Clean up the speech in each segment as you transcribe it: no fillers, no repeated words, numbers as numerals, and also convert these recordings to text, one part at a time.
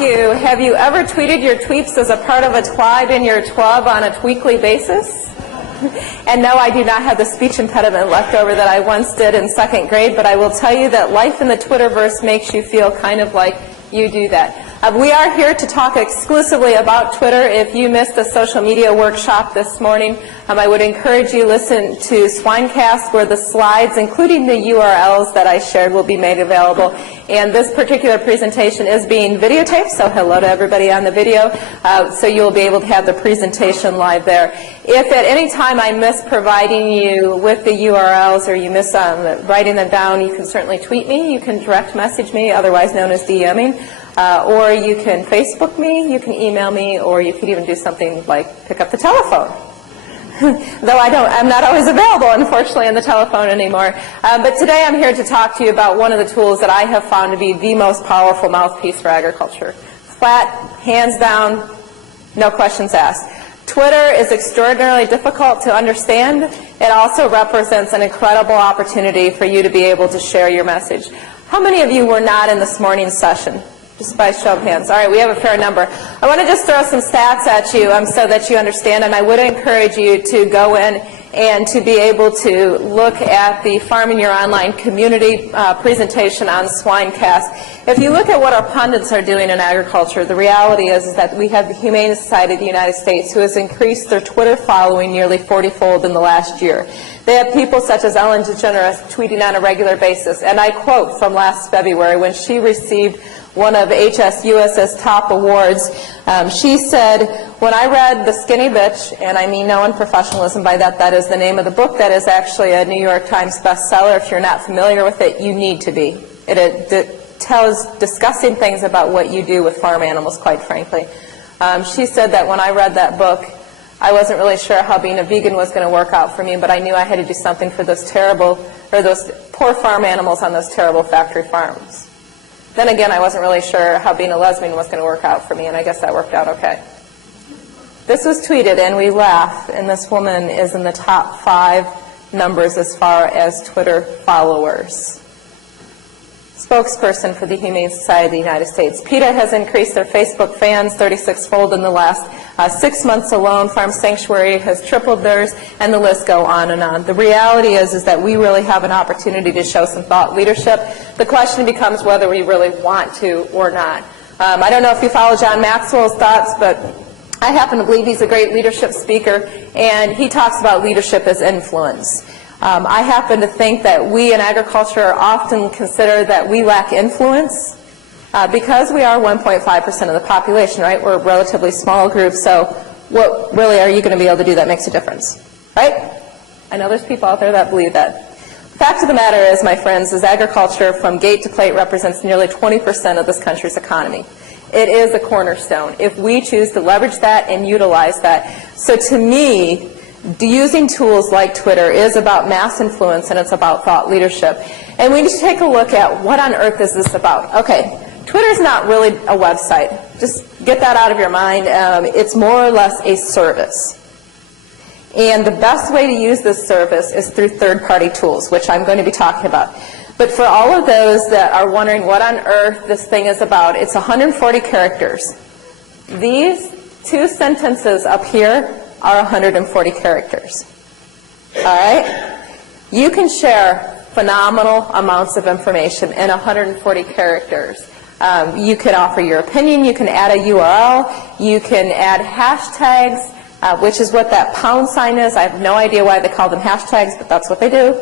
ask you, have you ever tweeted your tweets as a part of a twab in your twab on a weekly basis? And no, I do not have the speech impediment left over that I once did in second grade, but I will tell you that life in the Twitterverse makes you feel kind of like you do that. We are here to talk exclusively about Twitter. If you missed the social media workshop this morning, I would encourage you to listen to Swinecast, where the slides, including the URLs that I shared, will be made available. And this particular presentation is being videotaped, so hello to everybody on the video. So you'll be able to have the presentation live there. If at any time I miss providing you with the URLs or you miss writing them down, you can certainly tweet me. You can direct message me, otherwise known as DMing. Or you can Facebook me, you can email me, or you could even do something like pick up the telephone. Though I'm not always available, unfortunately, on the telephone anymore. But today I'm here to talk to you about one of the tools that I have found to be the most powerful mouthpiece for agriculture. Flat, hands down, no questions asked. Twitter is extraordinarily difficult to understand. It also represents an incredible opportunity for you to be able to share your message. How many of you were not in this morning's session? Just by show of hands. All right, we have a fair number. I want to just throw some stats at you so that you understand, and I would encourage you to go in and to be able to look at the Farm in Your Online community presentation on Swinecast. If you look at what our pundits are doing in agriculture, the reality is that we have the Humane Society of the United States, who has increased their Twitter following nearly 40-fold in the last year. They have people such as Ellen DeGeneres tweeting on a regular basis, and I quote from last February when she received one of HSUS's top awards. She said, when I read The Skinny Bitch, and I mean no unprofessionalism by that, that is the name of the book, that is actually a New York Times bestseller. If you're not familiar with it, you need to be. It tells disgusting things about what you do with farm animals, quite frankly. She said that when I read that book, I wasn't really sure how being a vegan was going to work out for me, but I knew I had to do something for those those poor farm animals on those terrible factory farms. Then again, I wasn't really sure how being a lesbian was going to work out for me, and I guess that worked out okay. This was tweeted, and we laugh, and this woman is in the top 5 numbers as far as Twitter followers. Spokesperson for the Humane Society of the United States. PETA has increased their Facebook fans 36-fold in the last 6 months alone. Farm Sanctuary has tripled theirs, and the list go on and on. The reality is that we really have an opportunity to show some thought leadership. The question becomes whether we really want to or not. I don't know if you follow John Maxwell's thoughts, but I happen to believe he's a great leadership speaker, and he talks about leadership as influence. I happen to think that we in agriculture often consider that we lack influence because we are 1.5% of the population, right? We're a relatively small group, so what really are you going to be able to do that makes a difference, right? I know there's people out there that believe that. The fact of the matter is, my friends, is agriculture from gate to plate represents nearly 20% of this country's economy. It is a cornerstone if we choose to leverage that and utilize that. So to me, using tools like Twitter is about mass influence, and it's about thought leadership. And we need to take a look at what on earth is this about. Okay, Twitter's not really a website. Just get that out of your mind. It's more or less a service. And the best way to use this service is through third-party tools, which I'm going to be talking about. But for all of those that are wondering what on earth this thing is about, it's 140 characters. These 2 sentences up here are 140 characters. All right? You can share phenomenal amounts of information in 140 characters. You can offer your opinion. You can add a URL. You can add hashtags, which is what that pound sign is. I have no idea why they call them hashtags, but that's what they do.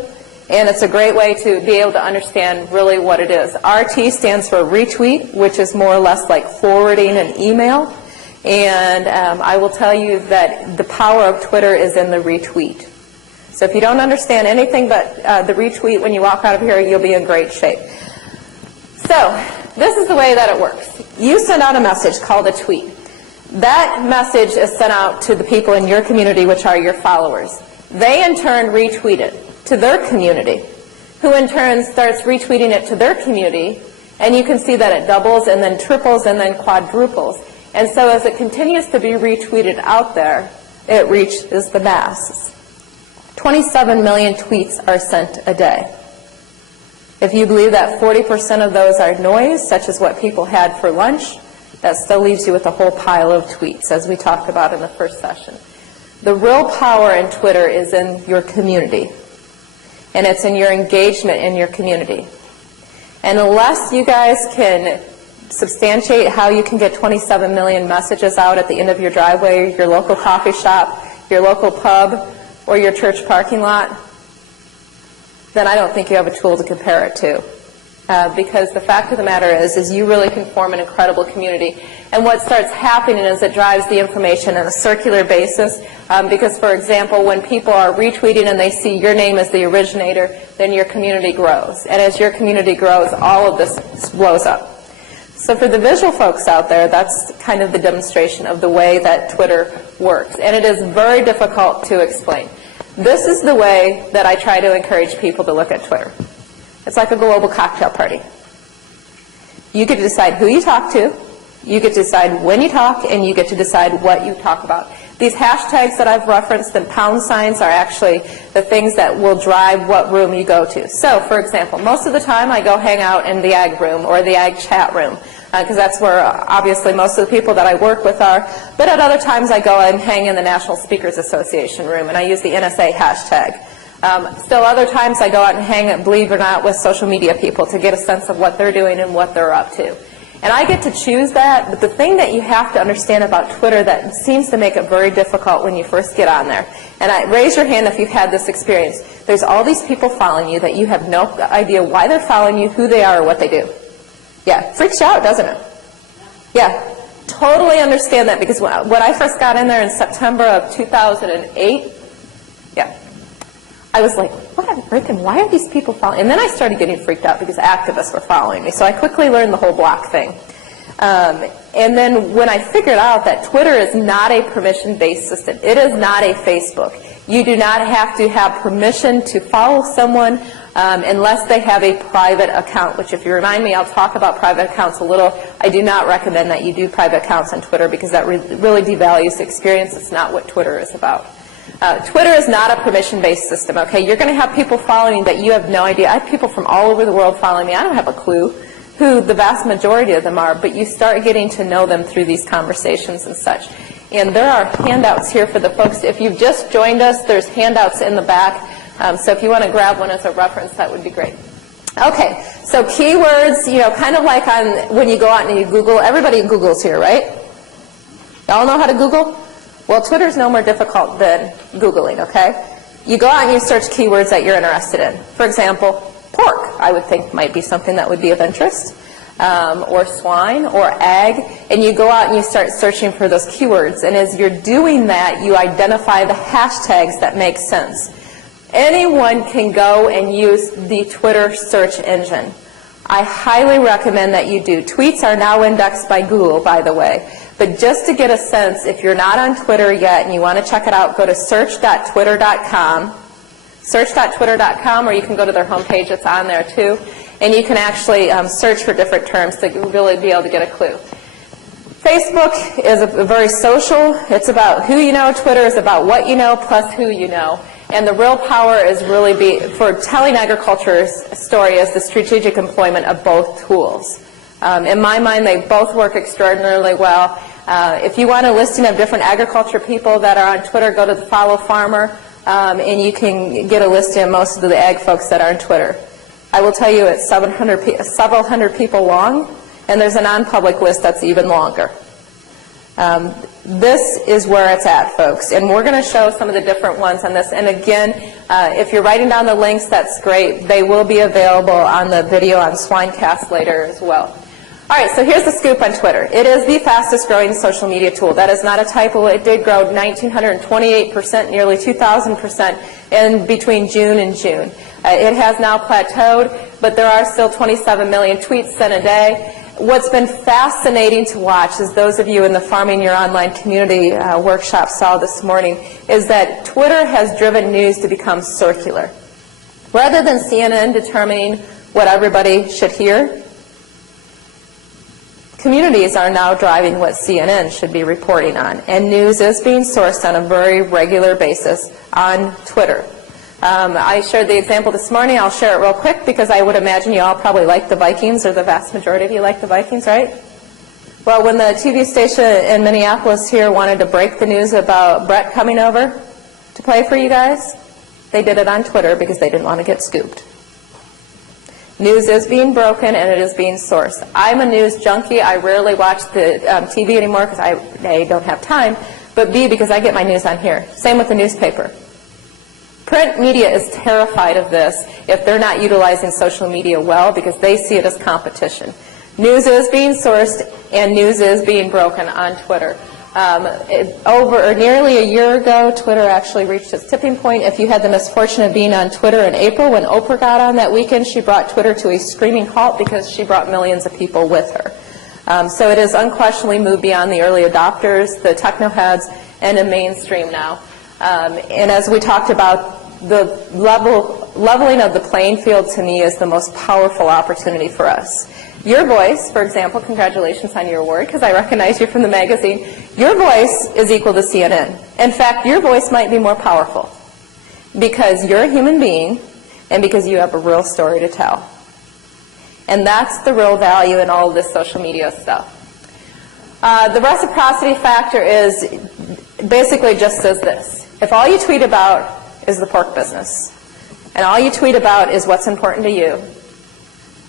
And it's a great way to be able to understand really what it is. RT stands for retweet, which is more or less like forwarding an email. And I will tell you that the power of Twitter is in the retweet. So if you don't understand anything but the retweet when you walk out of here, you'll be in great shape. So this is the way that it works. You send out a message called a tweet. That message is sent out to the people in your community, which are your followers. They in turn retweet it to their community, who in turn starts retweeting it to their community, and you can see that it doubles and then triples and then quadruples. And so as it continues to be retweeted out there, it reaches the masses. 27 million tweets are sent a day. If you believe that 40% of those are noise, such as what people had for lunch, That still leaves you with a whole pile of tweets, as we talked about in the first session. The real power in Twitter is in your community, and it's in your engagement in your community. And unless you guys can substantiate how you can get 27 million messages out at the end of your driveway, your local coffee shop, your local pub, or your church parking lot, then I don't think you have a tool to compare it to. Because the fact of the matter is you really can form an incredible community. And what starts happening is it drives the information on a circular basis. Because, for example, when people are retweeting and they see your name as the originator, then your community grows. And as your community grows, all of this blows up. So for the visual folks out there, that's kind of the demonstration of the way that Twitter works. And it is very difficult to explain. This is the way that I try to encourage people to look at Twitter. It's like a global cocktail party. You get to decide who you talk to, you get to decide when you talk, and you get to decide what you talk about. These hashtags that I've referenced and pound signs are actually the things that will drive what room you go to. So, for example, most of the time I go hang out in the Egg room or the EggChat room, because that's where obviously most of the people that I work with are. But at other times I go and hang in the National Speakers Association room, and I use the NSA hashtag. Still other times I go out and hang, believe it or not, with social media people to get a sense of what they're doing and what they're up to. And I get to choose that, but the thing that you have to understand about Twitter that seems to make it very difficult when you first get on there, and raise your hand if you've had this experience, there's all these people following you that you have no idea why they're following you, who they are, or what they do. Yeah, freaks you out, doesn't it? Yeah, totally understand that, because when I first got in there in September of 2008, yeah, I was like, what on earth, and why are these people following? And then I started getting freaked out because activists were following me. So I quickly learned the whole block thing. And then when I figured out that Twitter is not a permission-based system, it is not a Facebook. You do not have to have permission to follow someone unless they have a private account, which if you remind me, I'll talk about private accounts a little. I do not recommend that you do private accounts on Twitter because that really devalues the experience. It's not what Twitter is about. Twitter is not a permission-based system, okay? You're going to have people following that you have no idea. I have people from all over the world following me. I don't have a clue who the vast majority of them are, but you start getting to know them through these conversations and such. And there are handouts here for the folks. If you've just joined us, there's handouts in the back. So if you want to grab one as a reference, that would be great. Okay, so keywords, you know, kind of like on when you go out and you Google. Everybody Googles here, right? Y'all know how to Google? Well, Twitter's no more difficult than Googling, okay? You go out and you search keywords that you're interested in. For example, pork, I would think might be something that would be of interest, or swine, or egg, and you go out and you start searching for those keywords. And as you're doing that, you identify the hashtags that make sense. Anyone can go and use the Twitter search engine. I highly recommend that you do. Tweets are now indexed by Google, by the way. But just to get a sense, if you're not on Twitter yet and you want to check it out, go to search.twitter.com, search.twitter.com, or you can go to their homepage. It's on there too. And you can actually search for different terms to really be able to get a clue. Facebook is a very social. It's about who you know. Twitter is about what you know plus who you know. And the real power is really for telling agriculture's story is the strategic employment of both tools. In my mind, they both work extraordinarily well. If you want a listing of different agriculture people that are on Twitter, go to the Follow Farmer, and you can get a listing of most of the ag folks that are on Twitter. I will tell you it's several hundred people long, and there's a non-public list that's even longer. This is where it's at, folks, and we're going to show some of the different ones on this. And again, if you're writing down the links, that's great. They will be available on the video on Swinecast later as well. All right, so here's the scoop on Twitter. It is the fastest growing social media tool. That is not a typo. It did grow 1,928%, nearly 2,000% in between June and June. It has now plateaued, but there are still 27 million tweets sent a day. What's been fascinating to watch, as those of you in the Farming Your Online Community workshop saw this morning, is that Twitter has driven news to become circular. Rather than CNN determining what everybody should hear, communities are now driving what CNN should be reporting on, and news is being sourced on a very regular basis on Twitter. I shared the example this morning. I'll share it real quick because I would imagine you all probably like the Vikings, or the vast majority of you like the Vikings, right? Well, when the TV station in Minneapolis here wanted to break the news about Brett coming over to play for you guys, they did it on Twitter because they didn't want to get scooped. News is being broken and it is being sourced. I'm a news junkie. I rarely watch the TV anymore because A, don't have time, but B, because I get my news on here. Same with the newspaper. Print media is terrified of this if they're not utilizing social media well because they see it as competition. News is being sourced and news is being broken on Twitter. Nearly a year ago, Twitter actually reached its tipping point. If you had the misfortune of being on Twitter in April, when Oprah got on that weekend, she brought Twitter to a screaming halt because she brought millions of people with her. So it has unquestionably moved beyond the early adopters, the techno-heads, and the mainstream now. And as we talked about, the leveling of the playing field to me is the most powerful opportunity for us. Your voice, for example, congratulations on your award because I recognize you from the magazine. Your voice is equal to CNN. In fact, your voice might be more powerful because you're a human being and because you have a real story to tell. And that's the real value in all of this social media stuff. The reciprocity factor is basically just says this. If all you tweet about is the pork business and all you tweet about is what's important to you,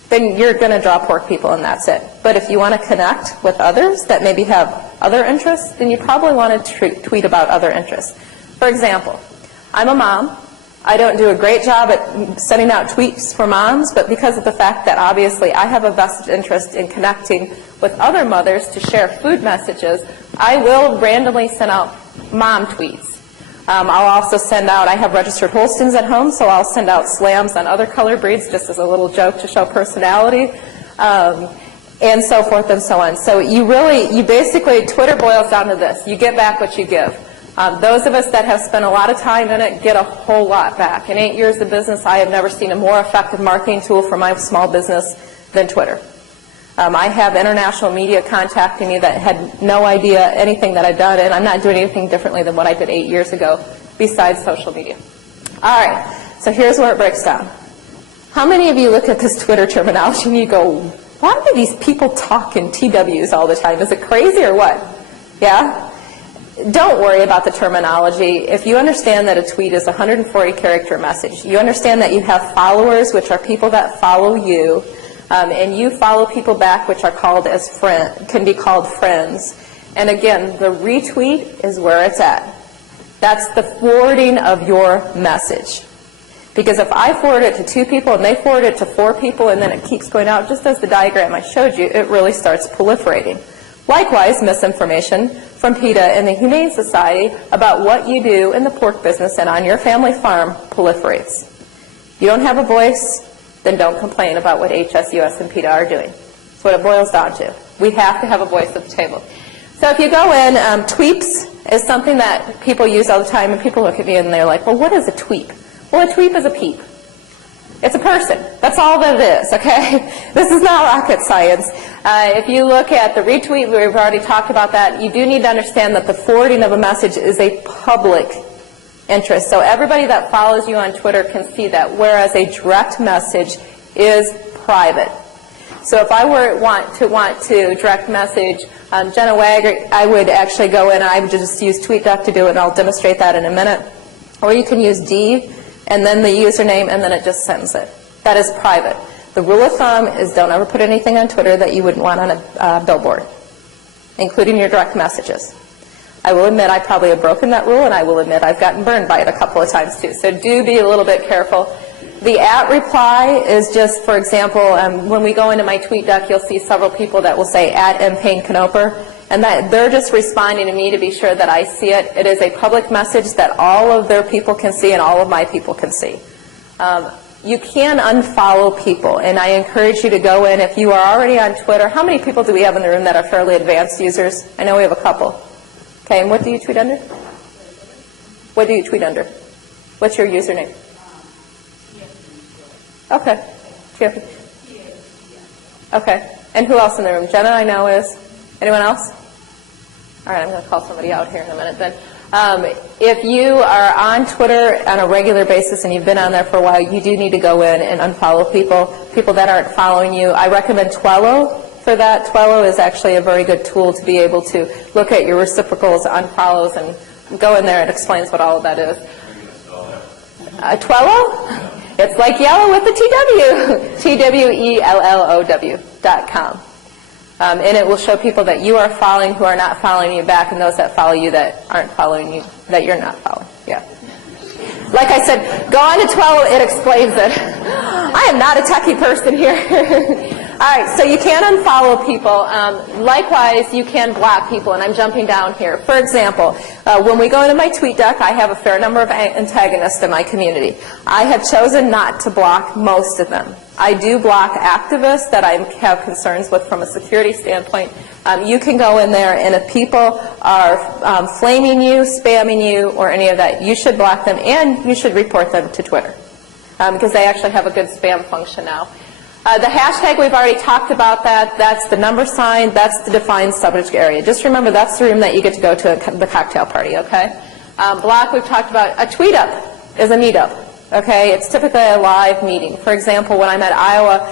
then you're going to draw pork people and that's it. But if you want to connect with others that maybe have other interests, then you probably want to tweet about other interests. For example, I'm a mom. I don't do a great job at sending out tweets for moms, but because of the fact that obviously I have a vested interest in connecting with other mothers to share food messages, I will randomly send out mom tweets. I'll also send out, I have registered Holsteins at home, so I'll send out slams on other color breeds just as a little joke to show personality, and so forth and so on. So you basically, Twitter boils down to this. You get back what you give. Those of us that have spent a lot of time in it get a whole lot back. In 8 years of business, I have never seen a more effective marketing tool for my small business than Twitter. I have international media contacting me that had no idea anything that I've done, and I'm not doing anything differently than what I did 8 years ago besides social media. All right, so here's where it breaks down. How many of you look at this Twitter terminology and you go, why do these people talk in TWs all the time? Is it crazy or what? Yeah? Don't worry about the terminology. If you understand that a tweet is a 140-character message, you understand that you have followers, which are people that follow you, and you follow people back, which are called as can be called friends. And again, the retweet is where it's at. That's the forwarding of your message. Because if I forward it to 2 people and they forward it to 4 people and then it keeps going out, just as the diagram I showed you, it really starts proliferating. Likewise, misinformation from PETA and the Humane Society about what you do in the pork business and on your family farm proliferates. You don't have a voice, then don't complain about what HSUS and PETA are doing. That's what it boils down to. We have to have a voice at the table. So if you go in, Tweeps is something that people use all the time, and people look at me and they're like, well, what is a tweep? Well, a tweep is a peep. It's a person. That's all that it is, okay? This is not rocket science. If you look at the retweet, we've already talked about that. You do need to understand that the forwarding of a message is a public interest. So everybody that follows you on Twitter can see that, whereas a direct message is private. So if I want to direct message Jenna Wagner, I would actually go in and I would just use Tweetdeck to do it, and I'll demonstrate that in a minute. Or you can use D and then the username, and then it just sends it. That is private. The rule of thumb is don't ever put anything on Twitter that you wouldn't want on a billboard, including your direct messages. I will admit I probably have broken that rule, and I will admit I've gotten burned by it a couple of times too. So do be a little bit careful. The @reply is just, for example, when we go into my Tweetdeck, you'll see several people that will say @Payn-Knoper, and that they're just responding to me to be sure that I see it. It is a public message that all of their people can see and all of my people can see. You can unfollow people, and I encourage you to go in. If you are already on Twitter, how many people do we have in the room that are fairly advanced users? I know we have a couple. Okay, and what do you tweet under? What do you tweet under? What's your username? Okay. Okay. And who else in the room? Jenna, I know, is. Anyone else? All right, I'm going to call somebody out here in a minute then. If you are on Twitter on a regular basis and you've been on there for a while, you do need to go in and unfollow people that aren't following you. I recommend Twello for that. Twello is actually a very good tool to be able to look at your reciprocals, unfollows, and go in there. It explains what all of that is. Twello? It's like yellow with the TW. TWELLOW.com. And it will show people that you are following who are not following you back, and those that follow you that aren't following you, that you're not following. Yeah. Like I said, go on to Twello, it explains it. I am not a techie person here. All right, so you can unfollow people. Likewise, you can block people, and I'm jumping down here. For example, when we go into my Tweetdeck, I have a fair number of antagonists in my community. I have chosen not to block most of them. I do block activists that I have concerns with from a security standpoint. You can go in there, and if people are flaming you, spamming you, or any of that, you should block them, and you should report them to Twitter, because they actually have a good spam function now. The hashtag, we've already talked about that. That's the number sign. That's the defined subject area. Just remember, that's the room that you get to go to the cocktail party, okay? Block, we've talked about. A tweet up is a meetup, okay? It's typically a live meeting. For example, when I'm at Iowa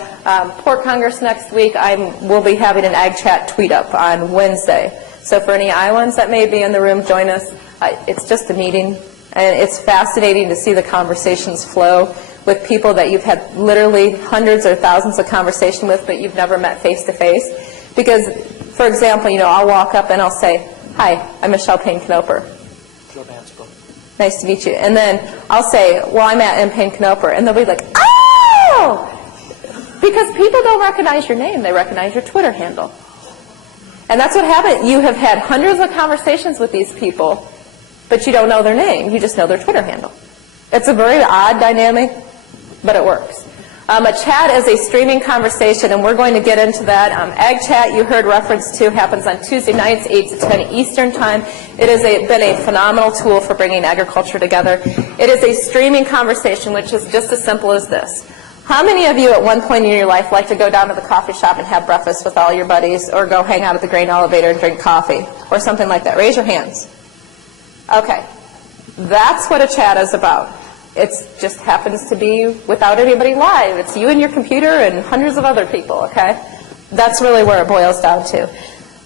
Port Congress next week, we'll be having an EggChat tweet up on Wednesday. So for any Iowans that may be in the room, join us. It's just a meeting, and it's fascinating to see the conversations flow with people that you've had literally hundreds or thousands of conversations with, but you've never met face-to-face. Because, for example, I'll walk up and I'll say, "Hi, I'm Michele Payn-Knoper. Nice to meet you." And then I'll say, "Well, I'm at Payn-Knoper," and they'll be like, "Oh!" Because people don't recognize your name, they recognize your Twitter handle. And that's what happened. You have had hundreds of conversations with these people, but you don't know their name, you just know their Twitter handle. It's a very odd dynamic, but it works. A chat is a streaming conversation, and we're going to get into that. EggChat, you heard reference to, happens on Tuesday nights, 8 to 10 Eastern Time. It has been a phenomenal tool for bringing agriculture together. It is a streaming conversation, which is just as simple as this. How many of you at one point in your life like to go down to the coffee shop and have breakfast with all your buddies, or go hang out at the grain elevator and drink coffee, or something like that? Raise your hands. Okay. That's what a chat is about. It just happens to be without anybody live. It's you and your computer and hundreds of other people, okay? That's really where it boils down to.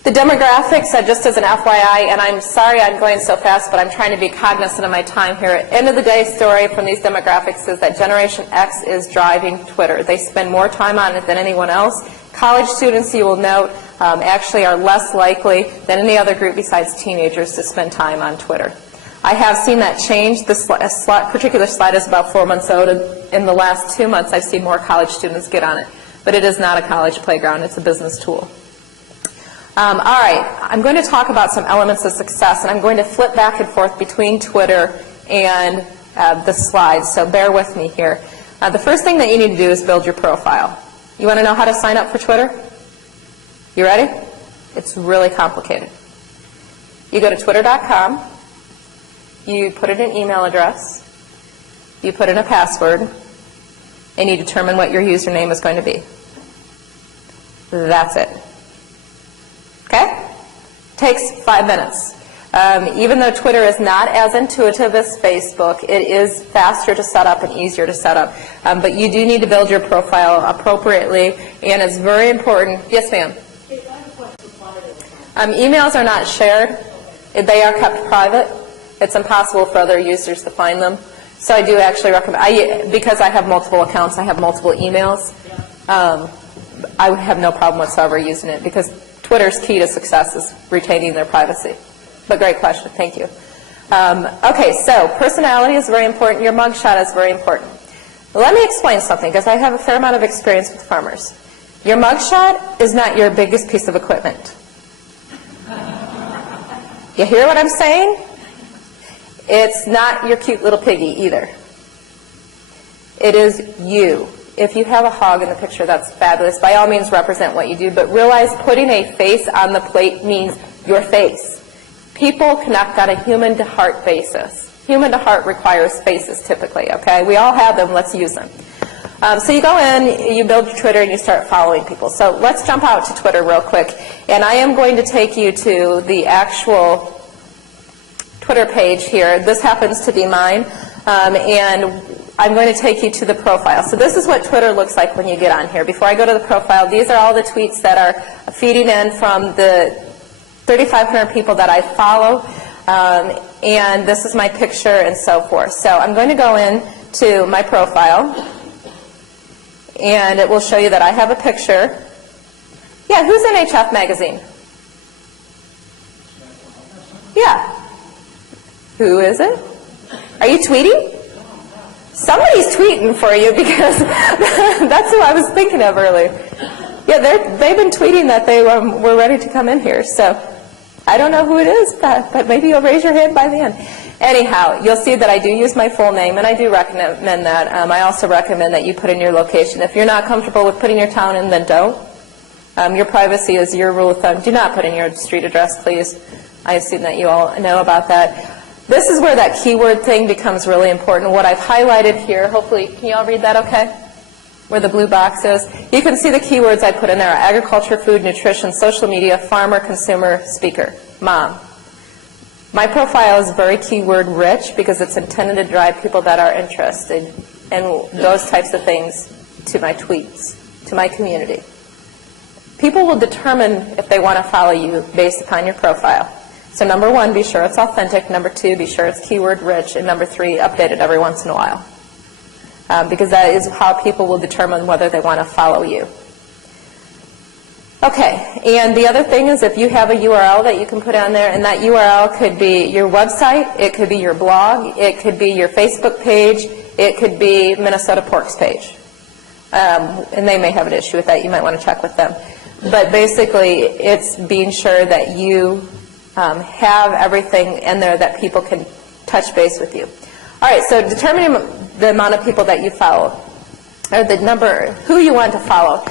The demographics, just as an FYI, and I'm sorry I'm going so fast, but I'm trying to be cognizant of my time here. End of the day story from these demographics is that Generation X is driving Twitter. They spend more time on it than anyone else. College students, you will note, actually are less likely than any other group besides teenagers to spend time on Twitter. I have seen that change. This particular slide is about 4 months old. In the last 2 months, I've seen more college students get on it. But it is not a college playground. It's a business tool. All right. I'm going to talk about some elements of success, and I'm going to flip back and forth between Twitter and the slides, so bear with me here. The first thing that you need to do is build your profile. You want to know how to sign up for Twitter? You ready? It's really complicated. You go to twitter.com. You put in an email address, you put in a password, and you determine what your username is going to be. That's it. Okay? Takes 5 minutes. Even though Twitter is not as intuitive as Facebook, it is faster to set up and easier to set up. But you do need to build your profile appropriately, and it's very important. Yes, ma'am? Emails are not shared. They are kept private. It's impossible for other users to find them. So I do actually recommend, because I have multiple accounts, I have multiple emails, I would have no problem whatsoever using it, because Twitter's key to success is retaining their privacy. But great question, thank you. Okay, so personality is very important. Your mugshot is very important. Let me explain something, because I have a fair amount of experience with farmers. Your mugshot is not your biggest piece of equipment. You hear what I'm saying? It's not your cute little piggy either. It is you. If you have a hog in the picture, that's fabulous. By all means, represent what you do, but realize putting a face on the plate means your face. People connect on a human-to-heart basis. Human-to-heart requires faces, typically, okay? We all have them. Let's use them. So you go in, you build your Twitter, and you start following people. So let's jump out to Twitter real quick, and I am going to take you to the actual Twitter page here. This happens to be mine, and I'm going to take you to the profile. So this is what Twitter looks like when you get on here. Before I go to the profile, these are all the tweets that are feeding in from the 3,500 people that I follow, and this is my picture and so forth. So I'm going to go in to my profile, and it will show you that I have a picture. Yeah, who's in HF Magazine? Yeah. Who is it? Are you tweeting? Somebody's tweeting for you, because that's who I was thinking of earlier. Yeah, they've been tweeting that they were ready to come in here. So I don't know who it is, but maybe you'll raise your hand by the end. Anyhow, you'll see that I do use my full name, and I do recommend that. I also recommend that you put in your location. If you're not comfortable with putting your town in, then don't. Your privacy is your rule of thumb. Do not put in your street address, please. I assume that you all know about that. This is where that keyword thing becomes really important. What I've highlighted here, hopefully, can you all read that okay? Where the blue box is. You can see the keywords I put in there: agriculture, food, nutrition, social media, farmer, consumer, speaker, mom. My profile is very keyword rich because it's intended to drive people that are interested in those types of things to my tweets, to my community. People will determine if they want to follow you based upon your profile. So number one, be sure it's authentic. Number two, be sure it's keyword rich. And number three, update it every once in a while. Because that is how people will determine whether they want to follow you. Okay, and the other thing is if you have a URL that you can put on there, and that URL could be your website, it could be your blog, it could be your Facebook page, it could be Minnesota Pork's page. And they may have an issue with that. You might want to check with them. But basically, it's being sure that you have everything in there that people can touch base with you. All right, so determining the amount of people that you follow, or the number, who you want to follow.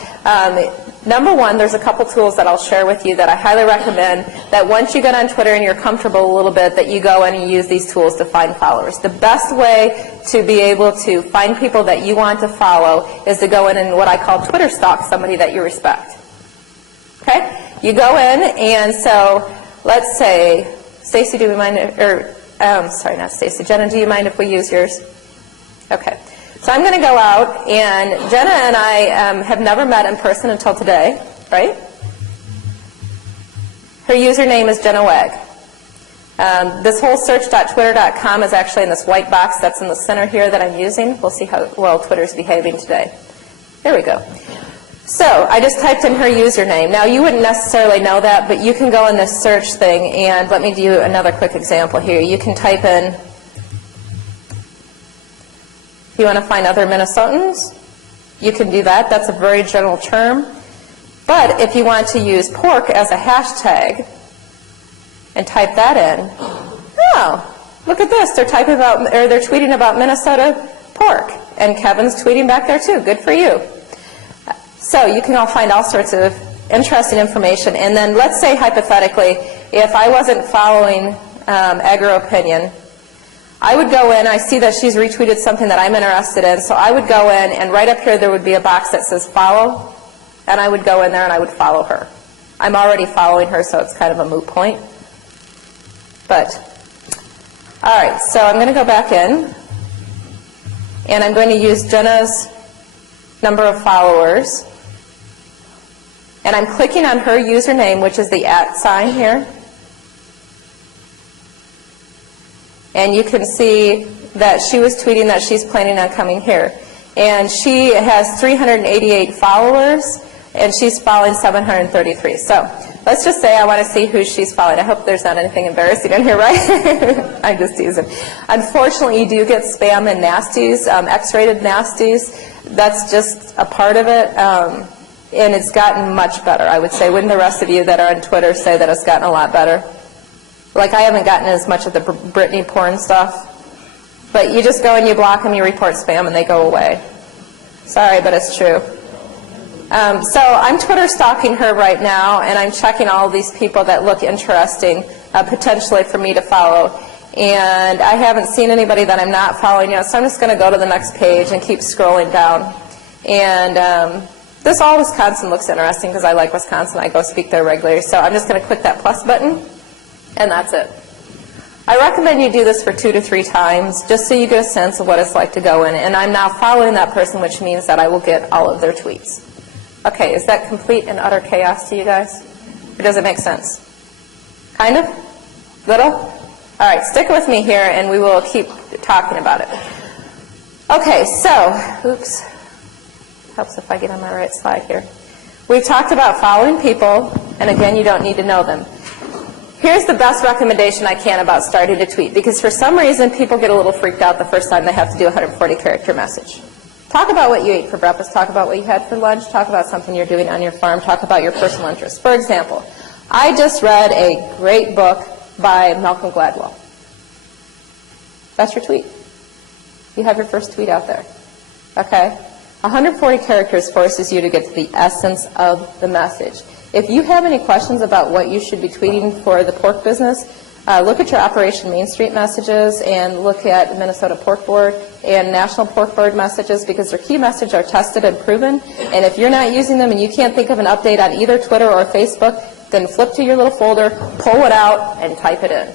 Number one, there's a couple tools that I'll share with you that I highly recommend, that once you get on Twitter and you're comfortable a little bit, that you go in and use these tools to find followers. The best way to be able to find people that you want to follow is to go in and what I call Twitter stalk somebody that you respect. Okay? You go in, and so let's say, Stacy, do you mind, sorry, not Stacy, Jenna, do you mind if we use yours? Okay. So I'm going to go out, and Jenna and I have never met in person until today, right? Her username is Jenna Weg. This whole search.twitter.com is actually in this white box that's in the center here that I'm using. We'll see how well Twitter's behaving today. There we go. So I just typed in her username. Now, you wouldn't necessarily know that, but you can go in this search thing, and let me do another quick example here. You can type in, if you want to find other Minnesotans, you can do that. That's a very general term. But if you want to use pork as a hashtag and type that in, oh, look at this. They're typing about, or they're tweeting about Minnesota pork, and Kevin's tweeting back there too. Good for you. So you can all find all sorts of interesting information. And then let's say hypothetically, if I wasn't following Agro Opinion, I would go in, I see that she's retweeted something that I'm interested in, so I would go in, and right up here there would be a box that says follow, and I would go in there and I would follow her. I'm already following her, so it's kind of a moot point. But, all right, so I'm going to go back in, and I'm going to use Jenna's number of followers, and I'm clicking on her username, which is the @ sign here. And you can see that she was tweeting that she's planning on coming here. And she has 388 followers, and she's following 733. So let's just say I want to see who she's following. I hope there's not anything embarrassing in here, right? I'm just teasing. Unfortunately, you do get spam and nasties, X-rated nasties. That's just a part of it. And it's gotten much better, I would say. Wouldn't the rest of you that are on Twitter say that it's gotten a lot better? Like, I haven't gotten as much of the Britney porn stuff. But you just go and you block them, you report spam, and they go away. Sorry, but it's true. So I'm Twitter stalking her right now, and I'm checking all of these people that look interesting, potentially for me to follow. And I haven't seen anybody that I'm not following yet, so I'm just going to go to the next page and keep scrolling down. And this all Wisconsin looks interesting because I like Wisconsin. I go speak there regularly. So I'm just going to click that plus button, and that's it. I recommend you do this for 2 to 3 times, just so you get a sense of what it's like to go in. And I'm now following that person, which means that I will get all of their tweets. Okay, is that complete and utter chaos to you guys? Or does it make sense? Kind of? Little? All right, stick with me here, and we will keep talking about it. Okay, so, oops. Helps if I get on my right slide here. We've talked about following people, and again, you don't need to know them. Here's the best recommendation I can about starting to tweet, because for some reason, people get a little freaked out the first time they have to do a 140-character message. Talk about what you ate for breakfast, talk about what you had for lunch, talk about something you're doing on your farm, talk about your personal interests. For example, I just read a great book by Malcolm Gladwell. That's your tweet. You have your first tweet out there. Okay? 140 characters forces you to get to the essence of the message. If you have any questions about what you should be tweeting for the pork business, look at your Operation Main Street messages and look at Minnesota Pork Board and National Pork Board messages, because their key messages are tested and proven. And if you're not using them and you can't think of an update on either Twitter or Facebook, then flip to your little folder, pull it out, and type it in.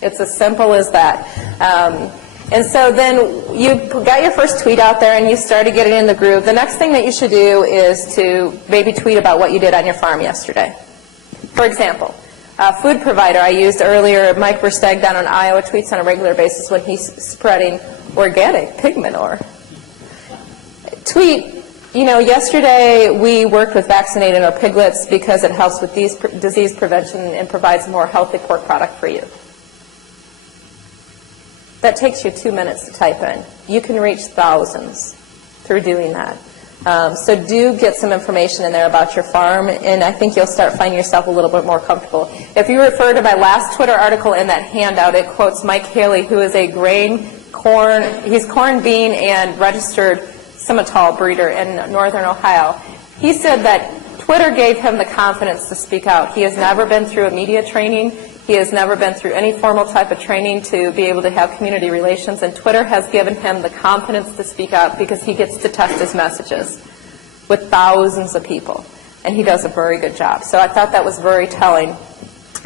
It's as simple as that. And so then you got your first tweet out there and you started getting in the groove. The next thing that you should do is to maybe tweet about what you did on your farm yesterday. For example, food provider I used earlier, Mike Versteg down in Iowa, tweets on a regular basis when he's spreading organic pig manure. Tweet, you know, yesterday we worked with vaccinating our piglets because it helps with disease prevention and provides a more healthy pork product for you. That takes you 2 minutes to type in. You can reach thousands through doing that. So do get some information in there about your farm, and I think you'll start finding yourself a little bit more comfortable. If you refer to my last Twitter article in that handout, it quotes Mike Haley, who is a he's corn, bean, and registered Simmental breeder in northern Ohio. He said that Twitter gave him the confidence to speak out. He has never been through a media training. He has never been through any formal type of training to be able to have community relations, and Twitter has given him the confidence to speak out because he gets to test his messages with thousands of people, and he does a very good job. So I thought that was very telling.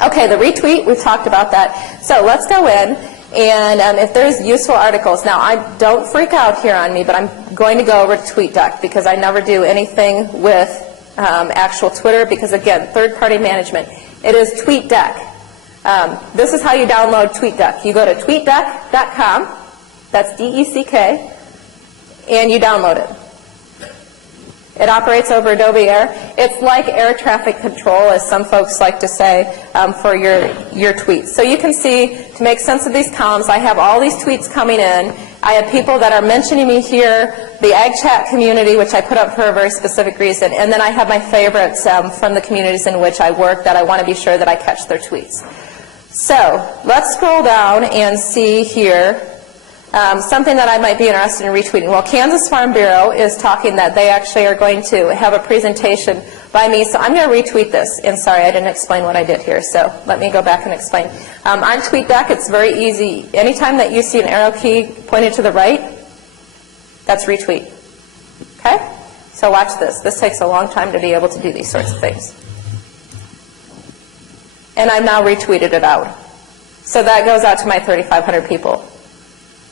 Okay, the retweet, we've talked about that. So let's go in, and if there's useful articles. Now, don't freak out here on me, but I'm going to go over to Tweetdeck because I never do anything with actual Twitter because, again, third-party management. It is Tweetdeck. This is how you download Tweetdeck. You go to tweetdeck.com, that's D-E-C-K, and you download it. It operates over Adobe Air. It's like air traffic control, as some folks like to say, for your tweets. So you can see, to make sense of these columns, I have all these tweets coming in. I have people that are mentioning me here, the EggChat community, which I put up for a very specific reason, and then I have my favorites from the communities in which I work that I want to be sure that I catch their tweets. So let's scroll down and see here something that I might be interested in retweeting. Well, Kansas Farm Bureau is talking that they actually are going to have a presentation by me, so I'm going to retweet this. And sorry, I didn't explain what I did here, so let me go back and explain. On Tweetdeck, it's very easy. Anytime that you see an arrow key pointed to the right, that's retweet. Okay? So watch this. This takes a long time to be able to do these sorts of things. And I've now retweeted it out. So that goes out to my 3,500 people.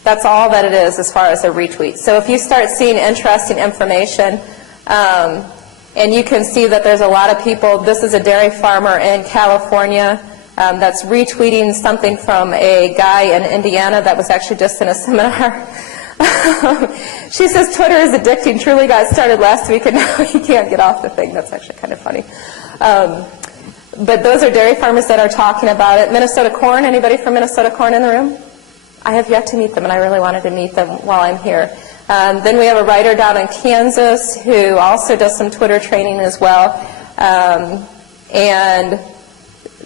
That's all that it is as far as a retweet. So if you start seeing interesting information, and you can see that there's a lot of people, this is a dairy farmer in California that's retweeting something from a guy in Indiana that was actually just in a seminar. She says, Twitter is addicting, truly got started last week and now you can't get off the thing. That's actually kind of funny. But those are dairy farmers that are talking about it. Minnesota Corn, anybody from Minnesota Corn in the room? I have yet to meet them, and I really wanted to meet them while I'm here. Then we have a writer down in Kansas who also does some Twitter training as well. And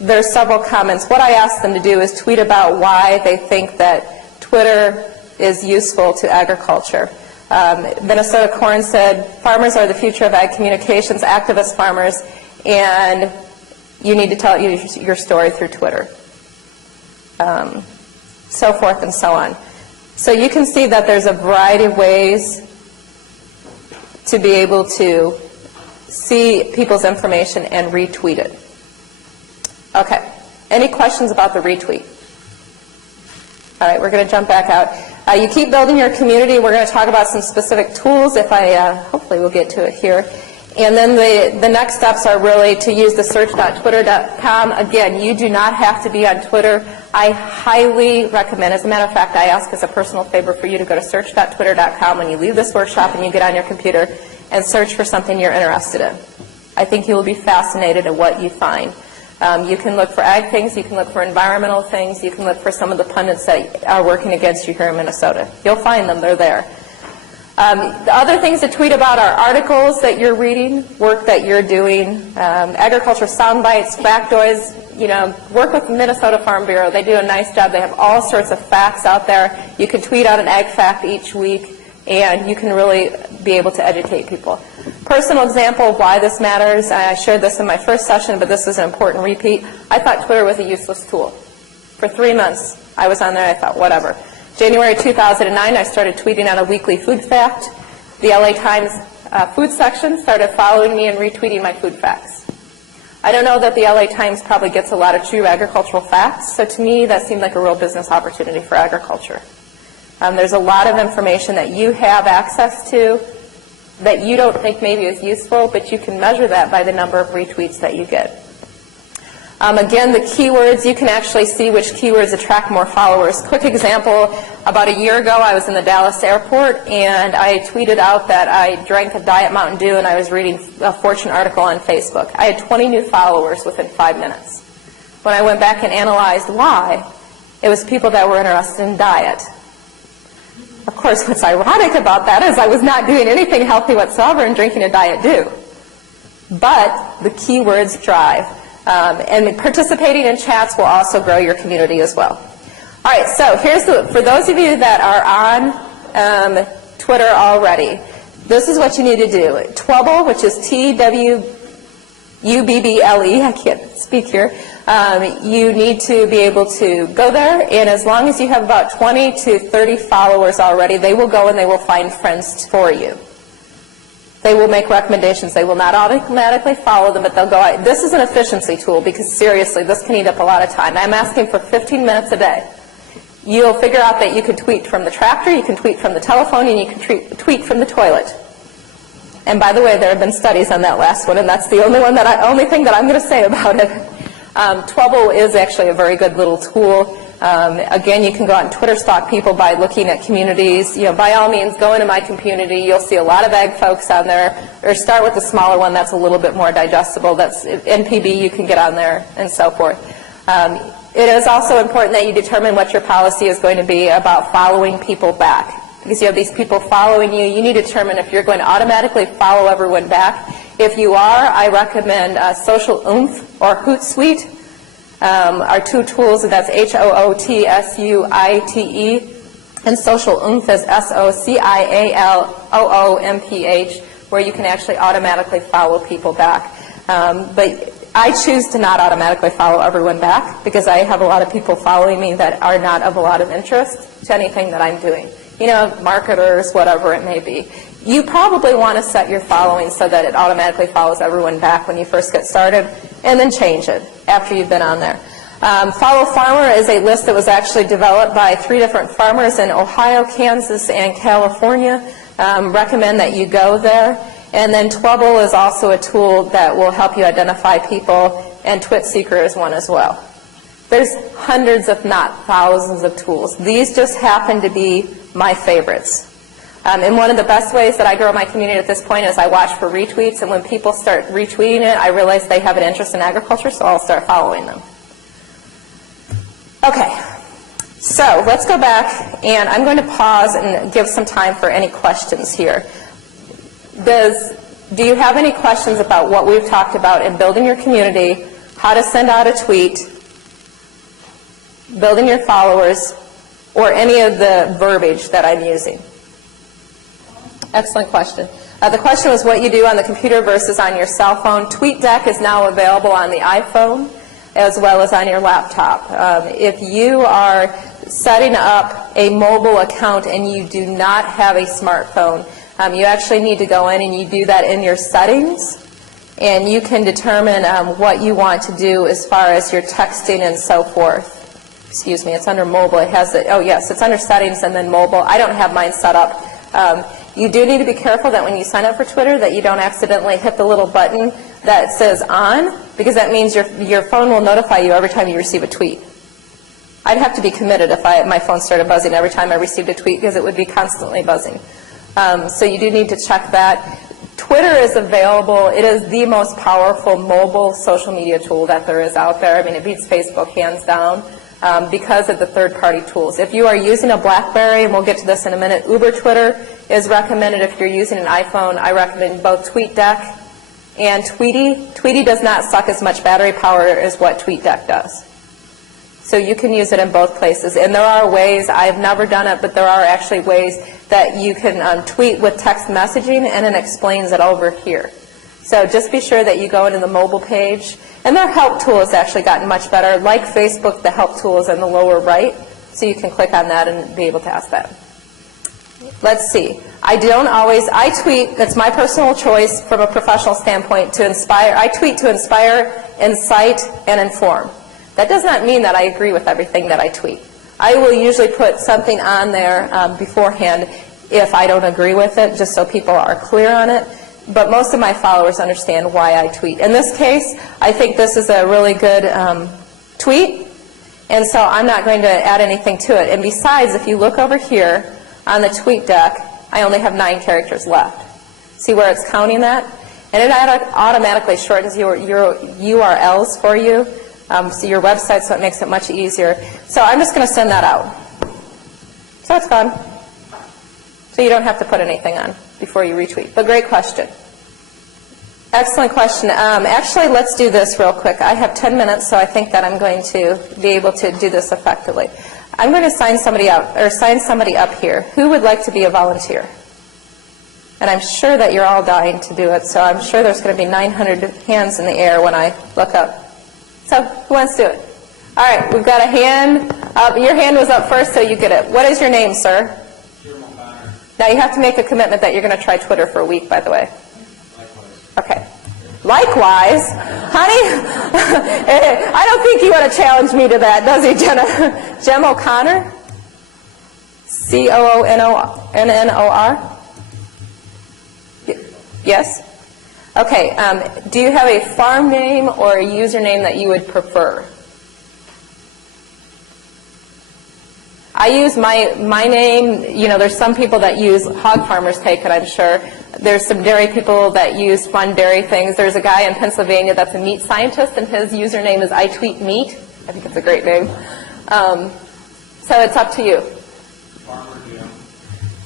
there's several comments. What I asked them to do is tweet about why they think that Twitter is useful to agriculture. Minnesota Corn said, farmers are the future of ag communications, activist farmers, and you need to tell your story through Twitter. So forth and so on. So you can see that there's a variety of ways to be able to see people's information and retweet it. Okay. Any questions about the retweet? All right, we're going to jump back out. You keep building your community. We're going to talk about some specific tools. If I, hopefully we'll get to it here. And then the next steps are really to use the search.twitter.com. Again, you do not have to be on Twitter. I highly recommend, as a matter of fact, I ask as a personal favor for you to go to search.twitter.com when you leave this workshop and you get on your computer and search for something you're interested in. I think you will be fascinated at what you find. You can look for ag things, you can look for environmental things, you can look for some of the pundits that are working against you here in Minnesota. You'll find them, they're there. The other things to tweet about are articles that you're reading, work that you're doing, agriculture sound bites, factoids. You know, work with the Minnesota Farm Bureau. They do a nice job. They have all sorts of facts out there. You can tweet out an ag fact each week, and you can really be able to educate people. Personal example of why this matters, I shared this in my first session, but this is an important repeat. I thought Twitter was a useless tool. For 3 months, I was on there, I thought, whatever. January 2009, I started tweeting out a weekly food fact. The LA Times food section started following me and retweeting my food facts. I don't know that the LA Times probably gets a lot of true agricultural facts, so to me that seemed like a real business opportunity for agriculture. There's a lot of information that you have access to that you don't think maybe is useful, but you can measure that by the number of retweets that you get. Again, the keywords, you can actually see which keywords attract more followers. Quick example, about a year ago I was in the Dallas airport and I tweeted out that I drank a Diet Mountain Dew and I was reading a Fortune article on Facebook. I had 20 new followers within 5 minutes. When I went back and analyzed why, it was people that were interested in diet. Of course, what's ironic about that is I was not doing anything healthy whatsoever and drinking a Diet Dew. But the keywords drive. And participating in chats will also grow your community as well. All right, so here's for those of you that are on Twitter already, this is what you need to do. Twubble, which is Twubble, I can't speak here. You need to be able to go there, and as long as you have about 20 to 30 followers already, they will go and they will find friends for you. They will make recommendations. They will not automatically follow them, but they'll go out. This is an efficiency tool because, seriously, this can eat up a lot of time. I'm asking for 15 minutes a day. You'll figure out that you can tweet from the tractor, you can tweet from the telephone, and you can tweet from the toilet. And by the way, there have been studies on that last one, and that's the only thing that I'm going to say about it. Twubble is actually a very good little tool. Again, you can go out and Twitter stalk people by looking at communities. You know, by all means, go into my community. You'll see a lot of ag folks on there. Or start with the smaller one that's a little bit more digestible. That's NPB, you can get on there, and so forth. It is also important that you determine what your policy is going to be about following people back. Because you have these people following you, you need to determine if you're going to automatically follow everyone back. If you are, I recommend Social Oomph or Hootsuite. Are two tools, and that's HOOTSUITE, and Social Oomph is SOCIALOOMPH, where you can actually automatically follow people back. But I choose to not automatically follow everyone back because I have a lot of people following me that are not of a lot of interest to anything that I'm doing. You know, marketers, whatever it may be. You probably want to set your following so that it automatically follows everyone back when you first get started, and then change it after you've been on there. Follow Farmer is a list that was actually developed by 3 different farmers in Ohio, Kansas, and California. Recommend that you go there. And then Twubble is also a tool that will help you identify people, and TwitSeeker is one as well. There's hundreds, if not thousands, of tools. These just happen to be my favorites. And one of the best ways that I grow my community at this point is I watch for retweets, and when people start retweeting it, I realize they have an interest in agriculture, so I'll start following them. Okay, so let's go back, and I'm going to pause and give some time for any questions here. Do you have any questions about what we've talked about in building your community, how to send out a tweet, building your followers, or any of the verbiage that I'm using? Excellent question. The question was what you do on the computer versus on your cell phone. Tweetdeck is now available on the iPhone as well as on your laptop. If you are setting up a mobile account and you do not have a smartphone, you actually need to go in and you do that in your settings, and you can determine what you want to do as far as your texting and so forth. excuse me, it's under mobile. It has the, oh yes, it's under settings and then mobile. I don't have mine set up. You do need to be careful that when you sign up for Twitter that you don't accidentally hit the little button that says on, because that means your phone will notify you every time you receive a tweet. I'd have to be committed if my phone started buzzing every time I received a tweet, because it would be constantly buzzing. So you do need to check that. Twitter is available. It is the most powerful mobile social media tool that there is out there. I mean, it beats Facebook hands down because of the third-party tools. If you are using a BlackBerry, and we'll get to this in a minute, Uber Twitter is recommended. If you're using an iPhone, I recommend both Tweetdeck and Tweety. Tweety does not suck as much battery power as what Tweetdeck does. So you can use it in both places. And there are ways, I've never done it, but there are actually ways that you can tweet with text messaging, and it explains it over here. So just be sure that you go into the mobile page. And their help tool has actually gotten much better. Like Facebook, the help tool is in the lower right, so you can click on that and be able to ask that. Let's see. I tweet, that's my personal choice from a professional standpoint, to inspire. I tweet to inspire, incite, and inform. That does not mean that I agree with everything that I tweet. I will usually put something on there beforehand if I don't agree with it, just so people are clear on it. But most of my followers understand why I tweet. In this case, I think this is a really good tweet, and so I'm not going to add anything to it. And besides, if you look over here on the Tweetdeck, I only have 9 characters left. See where it's counting that? And it automatically shortens your URLs for you. So your website, so it makes it much easier. So I'm just going to send that out. So it's gone. So you don't have to put anything on before you retweet. But great question. Excellent question. Actually, let's do this real quick. I have 10 minutes, so I think that I'm going to be able to do this effectively. I'm going to sign somebody out, or sign somebody up here. Who would like to be a volunteer? And I'm sure that you're all dying to do it, so I'm sure there's going to be 900 hands in the air when I look up. So, who wants to do it? All right, we've got a hand up. Your hand was up first, so you get it. What is your name, sir? Now, you have to make a commitment that you're going to try Twitter for a week, by the way. Likewise. Okay. Likewise? Honey, I don't think you want to challenge me to that, does he, Jenna? Jem O'Connor? C-O-O-N-N-O-R? Yes? Okay, do you have a farm name or a username that you would prefer? I use my name. You know, there's some people that use Hog Farmers Take It, I'm sure. There's some dairy people that use fun dairy things. There's a guy in Pennsylvania that's a meat scientist, and his username is I Tweet Meat. I think it's a great name. So it's up to you. Farmer Jim.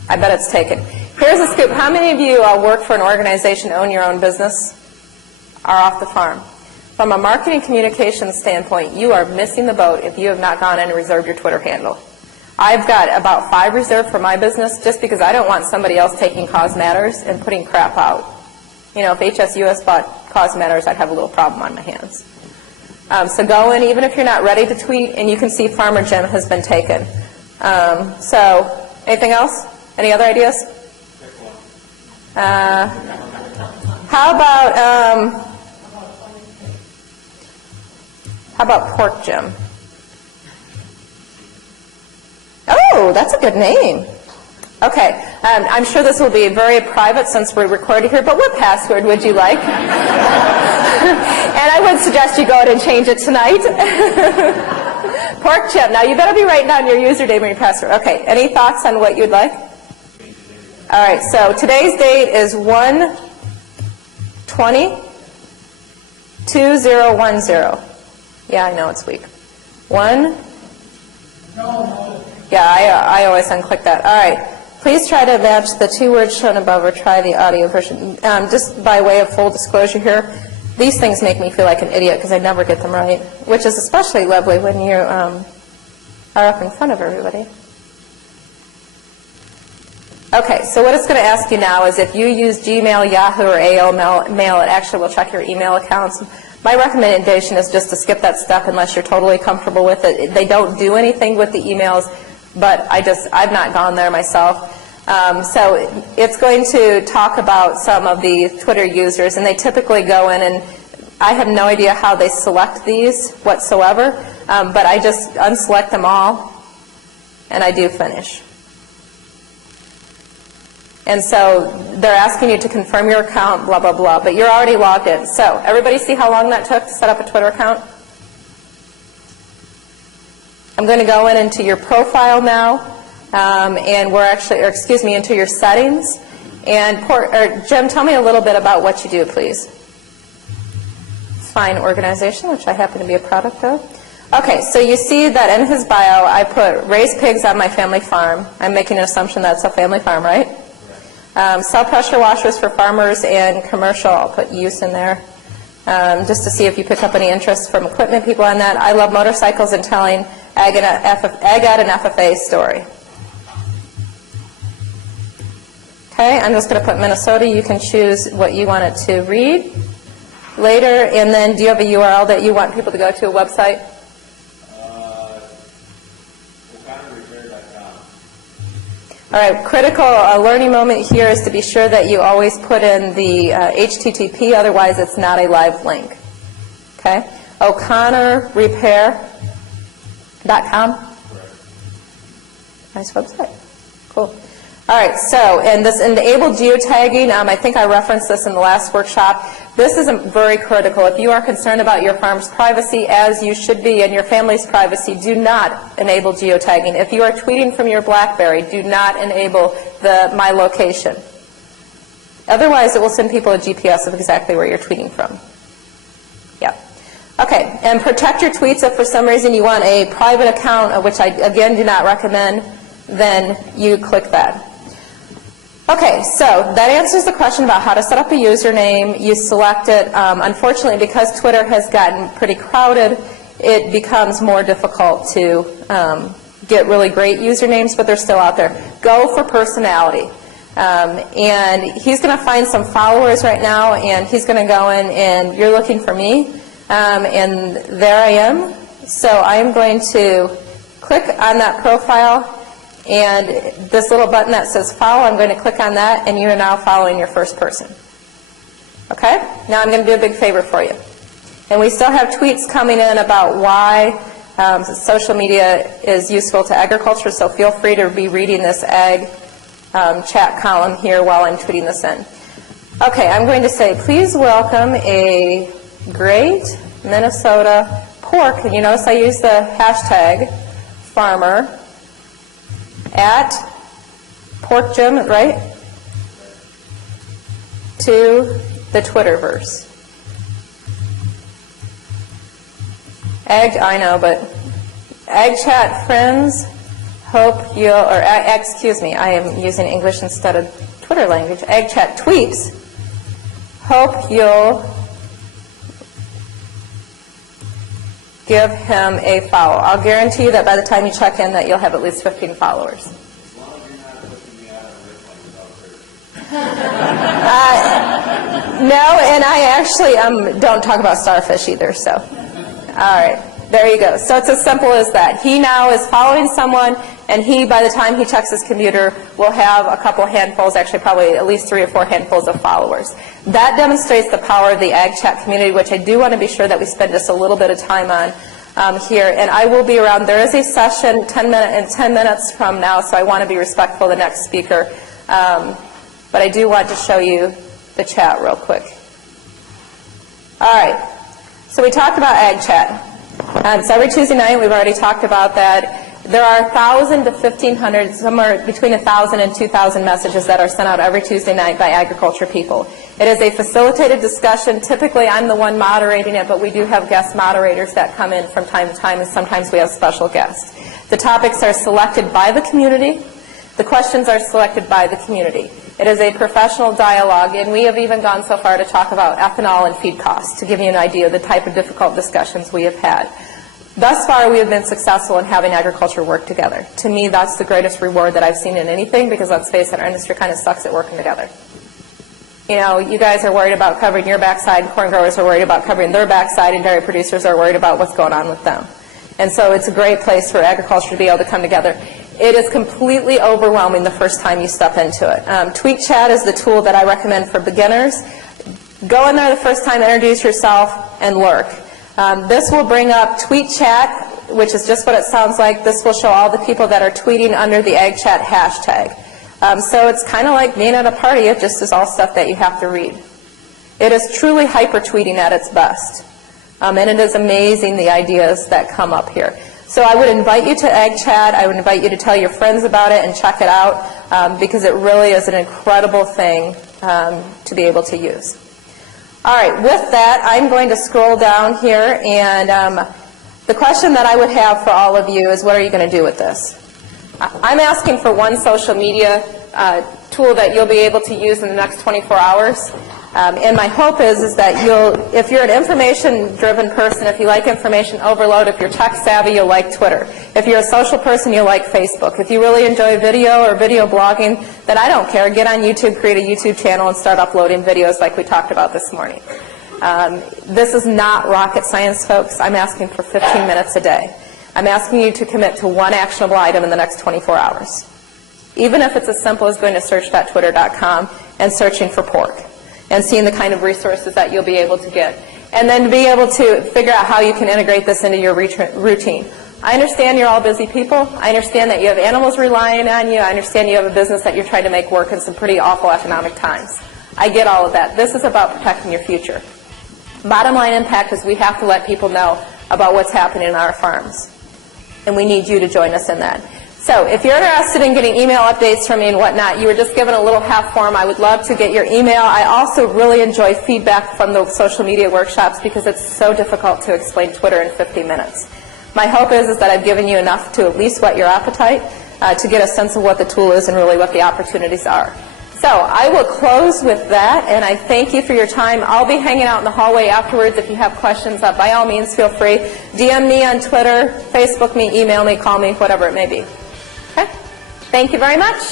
I bet it's taken. Here's a scoop. How many of you work for an organization, own your own business, are off the farm? From a marketing communications standpoint, you are missing the boat if you have not gone in and reserved your Twitter handle. I've got about 5 reserved for my business just because I don't want somebody else taking Cause Matters and putting crap out. You know, if HSUS bought Cause Matters, I'd have a little problem on my hands. So go in, even if you're not ready to tweet, and you can see Farmer Jim has been taken. So anything else? Any other ideas? How about Pork Jim? Oh, that's a good name. Okay, I'm sure this will be very private since we're recorded here, but what password would you like? And I would suggest you go ahead and change it tonight. Pork Jim. Now, you better be writing down your username and your password. Okay, any thoughts on what you'd like? All right, so today's date is 1/20/2010. Yeah, I know it's weak. Yeah, I always unclick that. All right, please try to match the 2 words shown above or try the audio version. Just by way of full disclosure here, these things make me feel like an idiot because I never get them right, which is especially lovely when you are up in front of everybody. Okay, so what it's going to ask you now is if you use Gmail, Yahoo, or AOL Mail, it actually will check your email accounts. My recommendation is just to skip that step unless you're totally comfortable with it. They don't do anything with the emails, but I've not gone there myself. So it's going to talk about some of the Twitter users, and they typically go in, and I have no idea how they select these whatsoever. but I just unselect them all, and I do finish. And so they're asking you to confirm your account, blah, blah, blah, but you're already logged in. So everybody see how long that took to set up a Twitter account? I'm going to go into your profile now, and we're actually, or excuse me, into your settings. And Jim, tell me a little bit about what you do, please. Fine organization, which I happen to be a product of. Okay, so you see that in his bio, I put raise pigs on my family farm. I'm making an assumption that's a family farm, right? Sell pressure washers for farmers and commercial. I'll put use in there, just to see if you pick up any interest from equipment people on that. I love motorcycles and telling Egg Ed and FFA story. Okay, I'm just going to put Minnesota. You can choose what you want it to read later. And then do you have a URL that you want people to go to, a website? All right, critical learning moment here is to be sure that you always put in the HTTP, otherwise it's not a live link. Okay? O'ConnorRepair.com. Nice website. Cool. All right, so, and this enabled geotagging, I think I referenced this in the last workshop. This is very critical. If you are concerned about your farm's privacy, as you should be, and your family's privacy, do not enable geotagging. If you are tweeting from your BlackBerry, do not enable the My Location. Otherwise, it will send people a GPS of exactly where you're tweeting from. Yeah. Okay, and protect your tweets. If for some reason you want a private account, which I, again, do not recommend, then you click that. Okay, so that answers the question about how to set up a username. You select it. Unfortunately, because Twitter has gotten pretty crowded, it becomes more difficult to get really great usernames, but they're still out there. Go for personality. And he's going to find some followers right now, and he's going to go in, and you're looking for me, and there I am. So I'm going to click on that profile. And this little button that says follow, I'm going to click on that, and you are now following your first person. Okay? Now I'm going to do a big favor for you. And we still have tweets coming in about why social media is useful to agriculture, so feel free to be reading this ag chat column here while I'm tweeting this in. Okay, I'm going to say, please welcome a great Minnesota pork, and you notice I use the hashtag farmer at Pork Jim, right? To the Twitterverse. I know, but EggChat friends, hope you'll, or excuse me, I am using English instead of Twitter language. EggChat Tweeps, hope you'll give him a follow. I'll guarantee you that by the time you check in that you'll have at least 15 followers. As long as you're not putting me out of the No, and I actually don't talk about starfish either, so. All right, there you go. So it's as simple as that. He now is following someone, and he, by the time he checks his computer, will have a couple handfuls, actually probably at least 3 or 4 handfuls of followers. That demonstrates the power of the EggChat community, which I do want to be sure that we spend just a little bit of time on here. And I will be around. There is a session 10 minutes from now, so I want to be respectful of the next speaker. But I do want to show you the chat real quick. All right. So we talked about EggChat. It's every Tuesday night. We've already talked about that. There are 1,000 to 1,500, somewhere between 1,000 and 2,000 messages that are sent out every Tuesday night by agriculture people. It is a facilitated discussion. Typically, I'm the one moderating it, but we do have guest moderators that come in from time to time, and sometimes we have special guests. The topics are selected by the community. The questions are selected by the community. It is a professional dialogue, and we have even gone so far to talk about ethanol and feed costs to give you an idea of the type of difficult discussions we have had. Thus far, we have been successful in having agriculture work together. To me, that's the greatest reward that I've seen in anything, because let's face it, our industry kind of sucks at working together. You know, you guys are worried about covering your backside, corn growers are worried about covering their backside, and dairy producers are worried about what's going on with them. And so it's a great place for agriculture to be able to come together. It is completely overwhelming the first time you step into it. TweetChat is the tool that I recommend for beginners. Go in there the first time, introduce yourself, and lurk. This will bring up TweetChat which is just what it sounds like. This will show all the people that are tweeting under the EggChat hashtag. So it's kind of like being at a party. It just is all stuff that you have to read. It is truly hyper-tweeting at its best. And it is amazing the ideas that come up here. So I would invite you to EggChat. I would invite you to tell your friends about it and check it out because it really is an incredible thing to be able to use. All right, with that, I'm going to scroll down here, and the question that I would have for all of you is, what are you going to do with this? I'm asking for one social media tool that you'll be able to use in the next 24 hours. And my hope is that if you're an information-driven person, if you like information overload, if you're tech-savvy, you'll like Twitter. If you're a social person, you'll like Facebook. If you really enjoy video or video blogging, then I don't care. Get on YouTube, create a YouTube channel, and start uploading videos like we talked about this morning. This is not rocket science, folks. I'm asking for 15 minutes a day. I'm asking you to commit to one actionable item in the next 24 hours. Even if it's as simple as going to search.twitter.com and searching for pork, and seeing the kind of resources that you'll be able to get. And then to be able to figure out how you can integrate this into your routine. I understand you're all busy people. I understand that you have animals relying on you. I understand you have a business that you're trying to make work in some pretty awful economic times. I get all of that. This is about protecting your future. Bottom line impact is we have to let people know about what's happening in our farms. And we need you to join us in that. So if you're interested in getting email updates from me and whatnot, you were just given a little half form. I would love to get your email. I also really enjoy feedback from the social media workshops because it's so difficult to explain Twitter in 50 minutes. My hope is that I've given you enough to at least whet your appetite to get a sense of what the tool is and really what the opportunities are. So I will close with that, and I thank you for your time. I'll be hanging out in the hallway afterwards. If you have questions, by all means, feel free. DM me on Twitter, Facebook me, email me, call me, whatever it may be. Okay? Thank you very much.